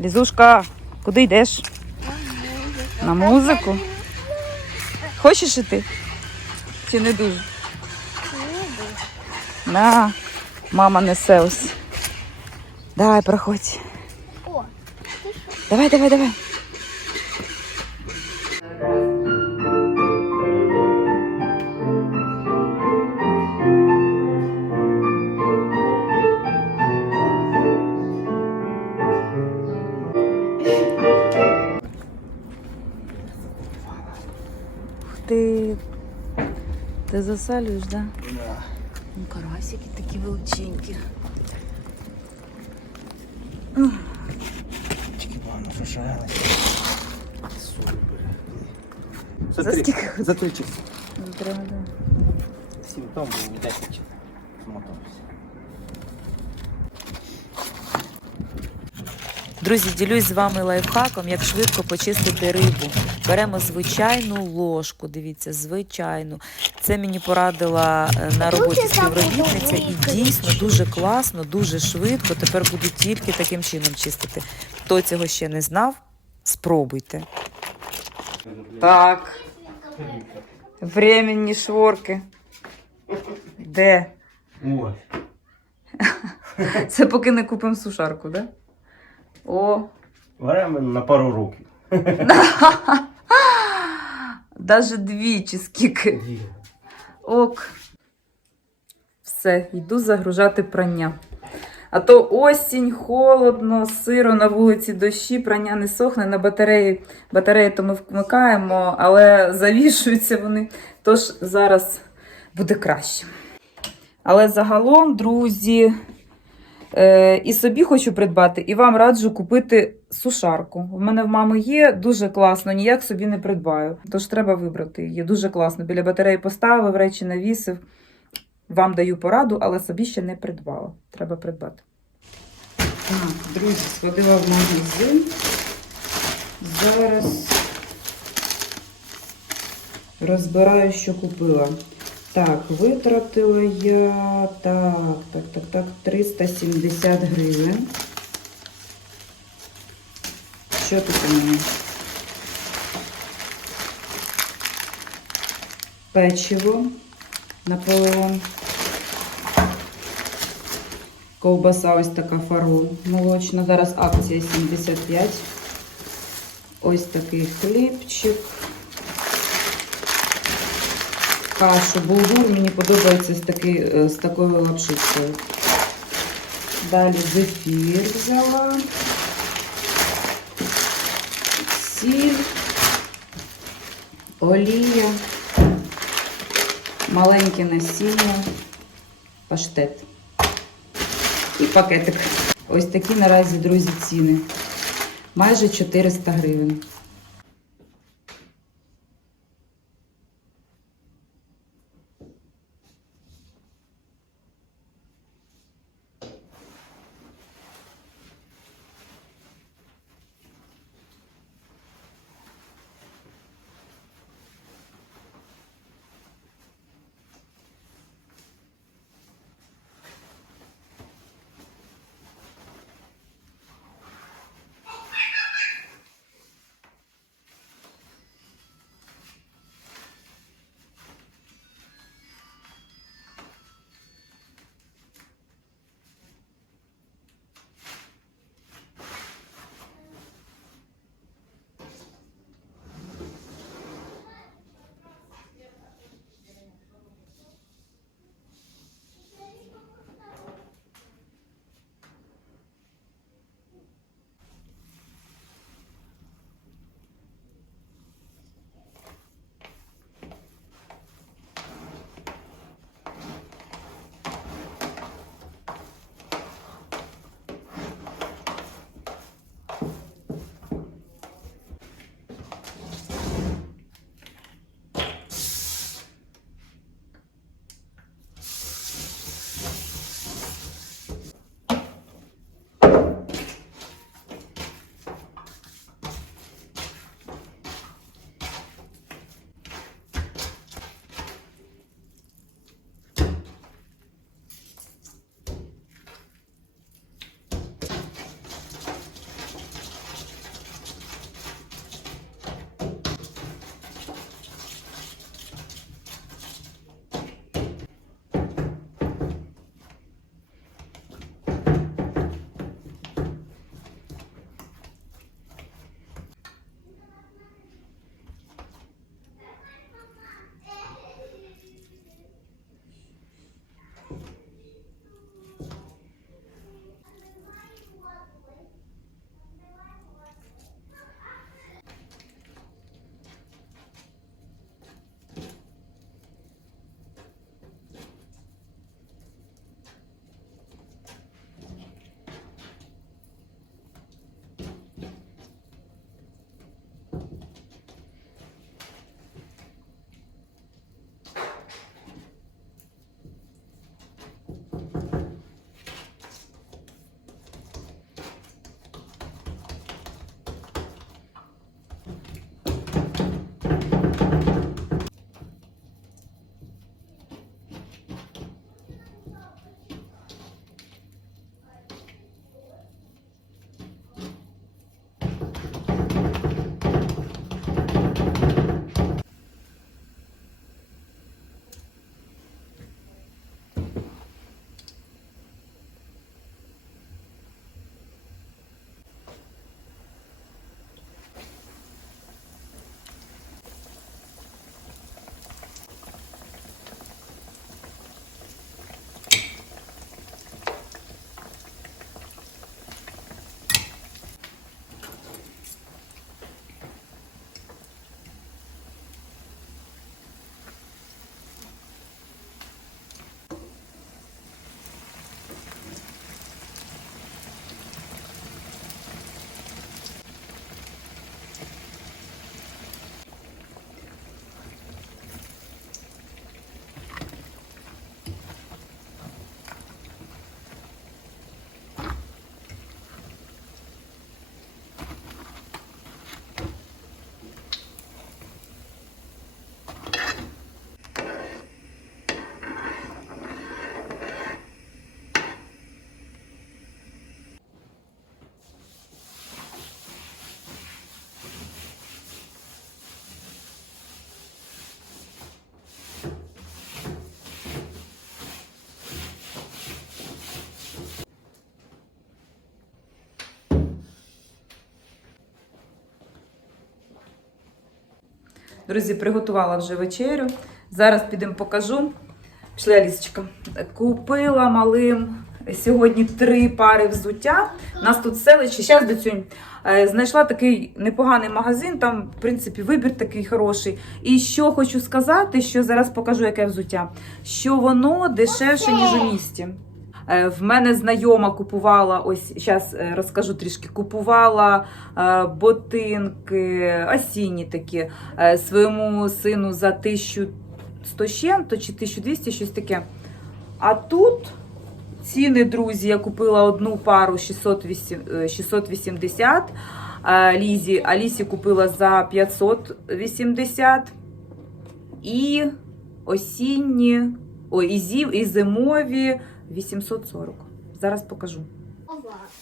Лізушка, куди йдеш? На музику? Хочеш іти? Чи не дуже? На, мама несе ось. Давай, проходь. Давай, давай, давай. Ти. Ти засалюєш, да? Да. Ну, карасики такі величенькі. Тільки погано пошарилися. Солі бере. За За три, скільки? за три часи. Ну, треба, да. Сім там було 10 часів. Змотався. Друзі, ділюсь з вами лайфхаком, як швидко почистити рибу. Беремо звичайну ложку, дивіться, звичайну. Це мені порадила е, на роботі співробітниця і дійсно дуже класно, дуже швидко. Тепер буду тільки таким чином чистити. Хто цього ще не знав, спробуйте. Так. Временні шворки. Де? Ось. Це поки не купимо сушарку, да? О, Беремо на пару років. Даже дві чи скільки. Ок. Все, йду загружати прання. А то осінь, холодно, сиро на вулиці дощі, прання не сохне, на батареї. Батареї то ми вмикаємо, але завішуються вони. Тож зараз буде краще. Але загалом, друзі, і собі хочу придбати, і вам раджу купити сушарку. У мене в мами є дуже класно, ніяк собі не придбаю. Тож треба вибрати її. Дуже класно. Біля батареї поставив, речі навісив. Вам даю пораду, але собі ще не придбала. Треба придбати. Так, друзі, сходила в магазин. Зараз розбираю, що купила. Так, витратила я так, так, так, так, 370 гривень. Що тут у мене? Печиво Наполеон. Ковбаса ось така фарол молочна. Зараз акція 75. Ось такий хлібчик. Кашу, булгур. Мені подобається з, такий, е, з такою лапшичкою. Далі зефір взяла. Сіль, олія, маленьке насіння, паштет і пакетик. Ось такі наразі, друзі, ціни. Майже 400 гривень. Друзі, приготувала вже вечерю. Зараз підемо покажу. Пішли, Алісочка. Купила малим сьогодні три пари взуття. Нас тут селище. Зараз до цього знайшла такий непоганий магазин. Там, в принципі, вибір такий хороший. І що хочу сказати, що зараз покажу, яке взуття. Що воно дешевше, ніж у місті. Е, В мене знайома купувала, ось зараз розкажу трішки, купувала е, ботинки, осінні такі, е, своєму сину за 1100 чим-то чи 1200, щось таке. А тут ціни, друзі, я купила одну пару 608, е, 680, а Лізі, Алісі купила за 580. І осінні, ой, і зимові 840. Зараз покажу.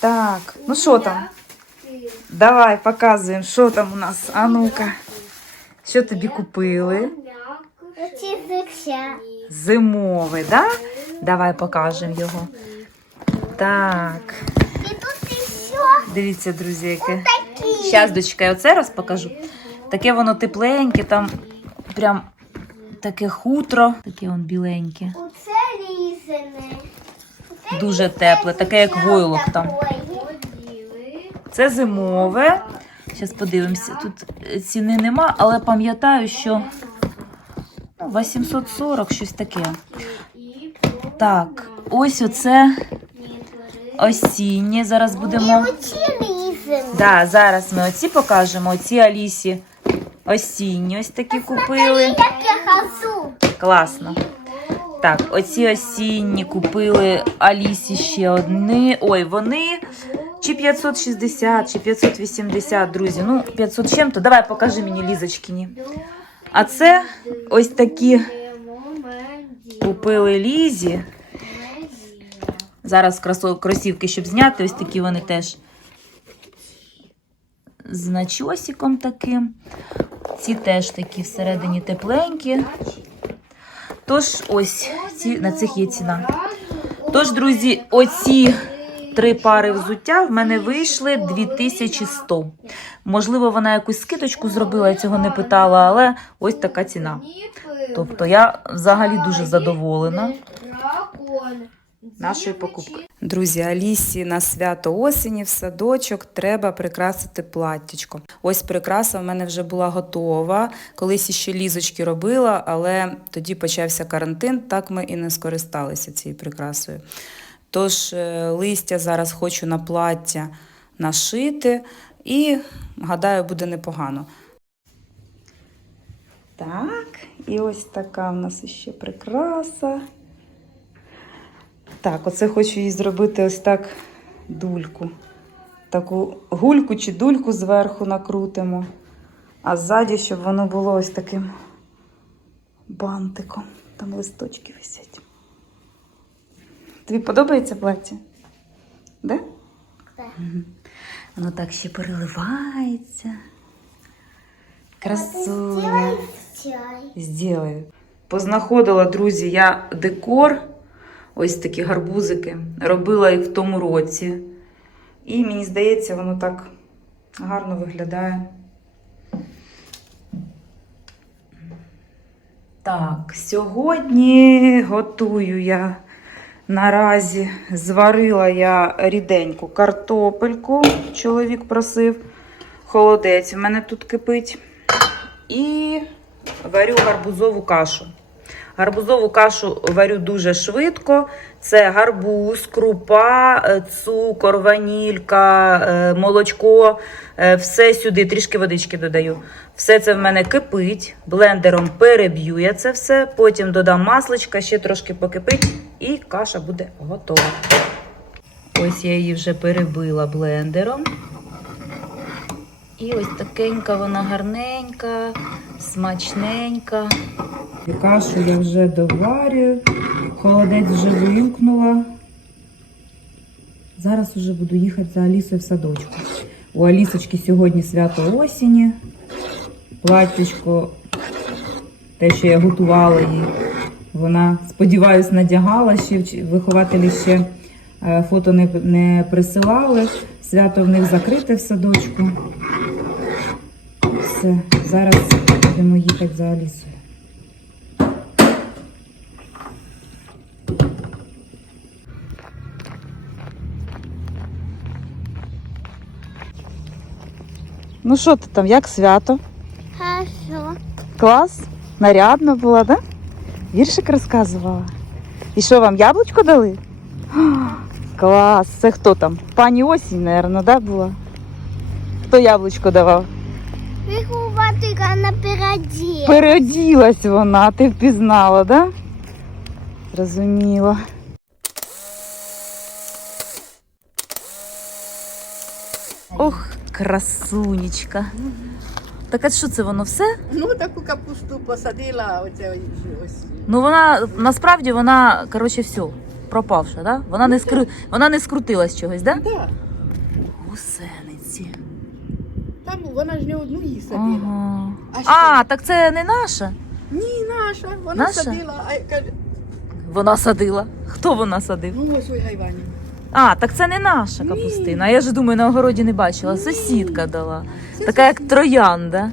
Так, ну що там? Давай показуємо, що там у нас. А ну-ка. Що тобі купили? Зимовий, да? Давай покажемо його. Так, І тут ще дивіться, друзі, яке. Зараз, дочка, я оце раз покажу. Таке воно тепленьке, там прям таке хутро, таке он біленьке. оце. Дуже тепле, таке як войлок там. Це зимове. Зараз подивимося. Тут е, ціни нема, але пам'ятаю, що ну, 840 щось таке. Так, ось оце осіннє. Зараз будемо. Да, зараз ми оці покажемо. Оці Алісі осінні ось такі купили. Класно. Так, оці осінні купили Алісі ще одні. Ой, вони чи 560, чи 580, друзі. Ну, 500 чим-то. Давай покажи мені лізочкині. А це ось такі купили Лізі. Зараз кросівки, щоб зняти, ось такі вони теж з начосиком таким. Ці теж такі всередині тепленькі. Тож, ось ці, на цих є ціна. Тож, друзі, оці три пари взуття в мене вийшли 2100. Можливо, вона якусь скидочку зробила, я цього не питала, але ось така ціна. Тобто я взагалі дуже задоволена нашою покупкою. Друзі, Алісі на свято осені в садочок треба прикрасити платтячко. Ось прикраса в мене вже була готова. Колись ще лізочки робила, але тоді почався карантин, так ми і не скористалися цією прикрасою. Тож е, листя зараз хочу на плаття нашити і гадаю, буде непогано. Так, і ось така в нас ще прикраса. Так, оце хочу їй зробити ось так дульку. Таку гульку чи дульку зверху накрутимо, а ззаді, щоб воно було ось таким бантиком. Там листочки висять. Тобі подобається плаття? Да? Так. Воно так ще переливається. Красуня. Зділаю. Познаходила, друзі, я декор, ось такі гарбузики, робила їх в тому році. І мені здається, воно так гарно виглядає. Так, сьогодні готую я наразі зварила я ріденьку картопельку. Чоловік просив. Холодець в мене тут кипить. І варю гарбузову кашу. Гарбузову кашу варю дуже швидко. Це гарбуз, крупа, е, цукор, ванілька, е, молочко. е, Все сюди, трішки водички додаю. Все це в мене кипить. Блендером переб'ю я це все. Потім додам масличка, ще трошки покипить, і каша буде готова. Ось я її вже перебила блендером. І ось такенька вона гарненька, смачненька. Кашу я вже доварюю, холодець вже вимкнула. Зараз вже буду їхати за Алісою в садочку. У Алісочки сьогодні свято осені. Платтячко, те, що я готувала їй, вона, сподіваюсь, надягала ще. Вихователі ще е, фото не, не присилали. Свято в них закрите в садочку. Все, зараз будемо їхати за Алісою. Ну що ти там, як свято? Хорошо. Клас? Нарядно була, да? Віршик розказувала. І що вам яблучко дали? Клас! Це хто там? Пані Осінь, мабуть, да, була? Хто яблучко давав? Вихователька на пираді. Переоділась вона, ти впізнала, да? Зрозуміла. Ох, красунечка. Так а що це воно все? Ну, таку капусту посадила, оце ось. Ну вона насправді вона, коротше, все, пропавша, да? Вона не скру... вона не скрутилась чогось, да? Да. Гусениці. Там вона ж не одну її садила. Ага. А ще- А, так це не наша. Ні, наша. Вона Наша? садила, а я кажу, Вона садила. Хто вона садив? ну ось ой гайвані. А, так це не наша капустина. Я ж думаю, на огороді не бачила. Сусідка дала. Така як троянда.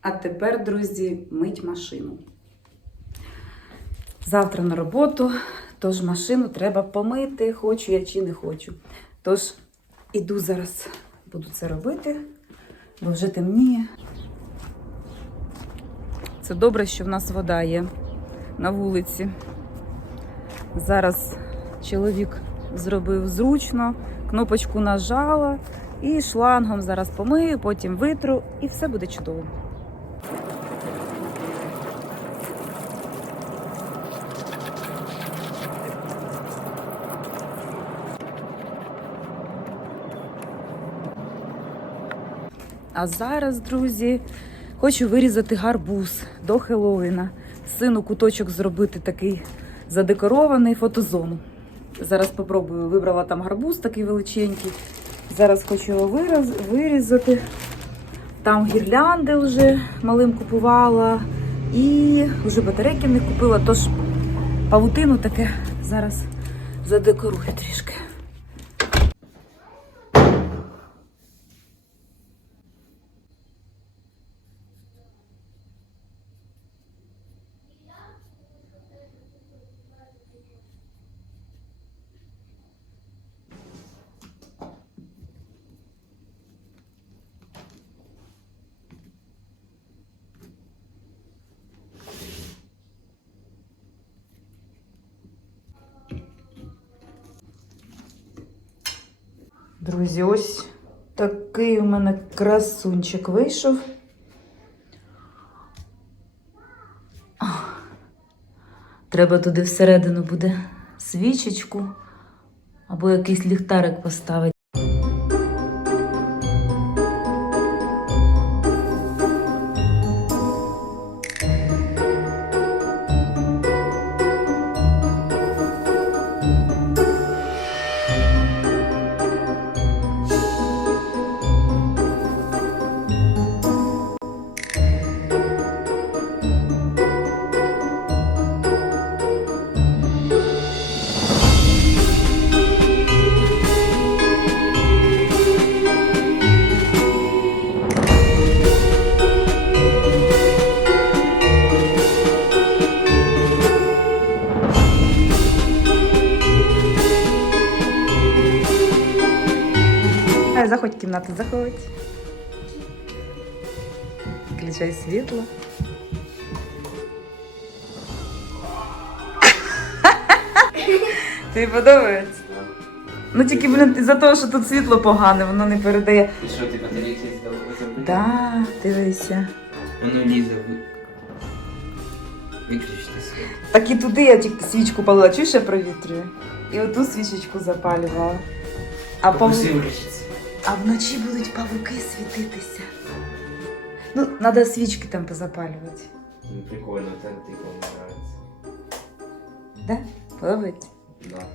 А тепер, друзі, мить машину. Завтра на роботу, тож машину треба помити, хочу я чи не хочу. Тож іду зараз, буду це робити, бо вже темніє. Це добре, що в нас вода є на вулиці. Зараз чоловік зробив зручно, кнопочку нажала і шлангом зараз помию, потім витру, і все буде чудово. А зараз, друзі, хочу вирізати гарбуз до Хеллоуіна. Сину куточок зробити такий задекорований фотозону. Зараз спробую. Вибрала там гарбуз такий величенький. Зараз хочу його вирізати. Там гірлянди вже малим купувала. І вже батарейки них купила. Тож павутину таке зараз задекорую трішки. Друзі, ось такий у мене красунчик вийшов. Треба туди всередину буде свічечку або якийсь ліхтарик поставити. Кімнату, заходь. Включай світло. Тобі подобається? Ну тільки, блін, із-за того, що тут світло погане, воно не передає. І що, ти батарейки зробити? Да, дивися. Воно лізе. ви- Виключити світ. Так і туди я тільки свічку палила, чуєш, я провітрюю. І оту свічечку запалювала. А. Попроси виключити. А вночі будуть павуки світитися. Ну, треба свічки там позапалювати. Ну, Прикольно, так прикольно нравится. подобається. Да? Подобається? Да.